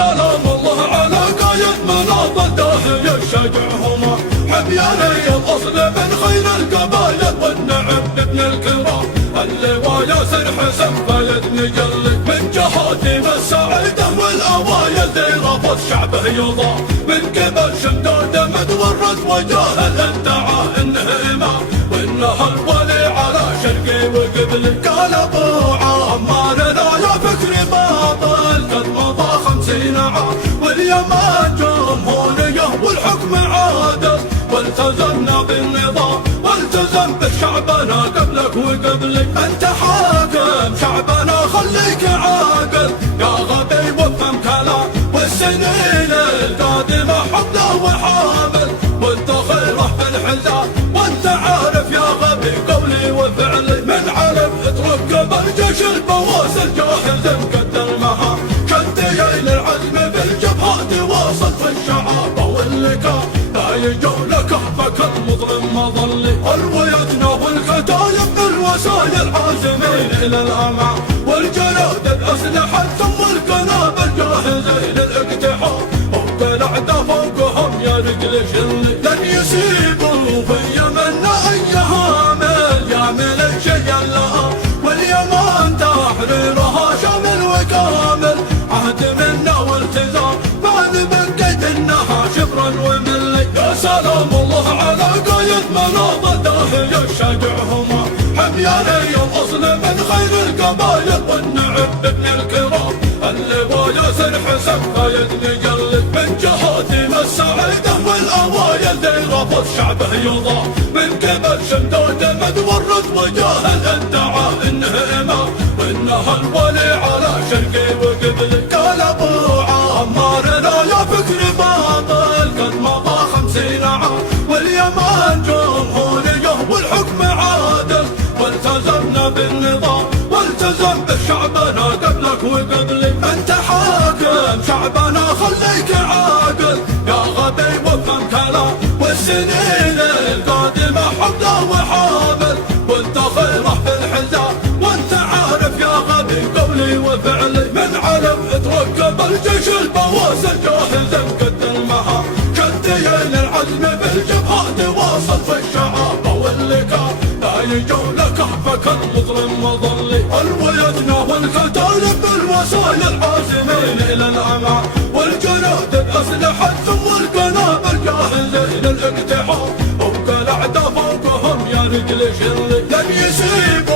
سلام الله على قايد مناض الداهية الشجعهما حمياني الأصل من خير القبائل والنعم ابن الكرام اللوايا سر حسن فايد مجلد من جهاتهم السعيدة والأوايد ذي رفض شعبه يضاع من قبل شمداده متورط وجاهل ادعى انه امام وانه الولي على شرقي وقبلي قال ابو عمار لا يا فكري باطل قد مضى 50 عام واليمن جمهوريه والحكم عادل والتزمنا بالنظام والتزم بشعبنا قبلك وقبلي انت حاكم شعبنا خليك عاقل يا غبي وافهم كلام والسنين القادمه حمله وحامل وانت خيره في الحزام وانت عارف يا غبي قولي وفعلي من عرف اترك قبل جيش البواسل جاهز مقد المهام شدي للعزم بالجبهات واصل في الشعابه واللقاء لا يجوا لك احبك المظلم مظلي الويتنا والكتايب بالوسائل عازمين الى الامام والجنود الاسلحه ثم القنابل جاهزين للاقتحام وبالاعداء فوقهم يا رجل شلي لن يسيبوا في يمنا اي هامل يعمل الشيء لها واليمن تحريرها شامل وكامل عهد منا والتزام بعد من قيد انها شبرا وملي يا سلام الله على قايد مناض الداهية الشجعهما حمياني الاصل من خير القبائل والنعم ابن الكرام اللوايا سر حسن فايد مجلد من جهاتهم السعيدة والأوايل ذي رفض شعبه يضاع من قبل شمداده متورط وجاهل ادعى انه امام وانه الولي على شرقي وقبلي قال ابو عمار لا يا فكري باطل قد مضى 50 عام واليمن جمهوريه والحكم عادل والتزمنا بالنظام والتزم بشعبنا قبلك وقبلي انت حاكم شعبنا خليك عاقل يا غبي وافهم كلام والسنين القادمه حمله وحامل وانت خيره في الحزام وانت عارف يا غبي قولي وفعلي من علم اترك قبل جيش البواسل جاهز مقد المهام شدي للعزم بالجبهات واصل في الشعابه واللقاء لا يجوا لك احبك المظلم مظلي الويتنا والكتائب بالوسائل عازمين الى الامام والجنود الاسلحه ثم القنابل جاهزين للاقتحام وبالاعداء فوقهم يا رجل شلي لن يسيب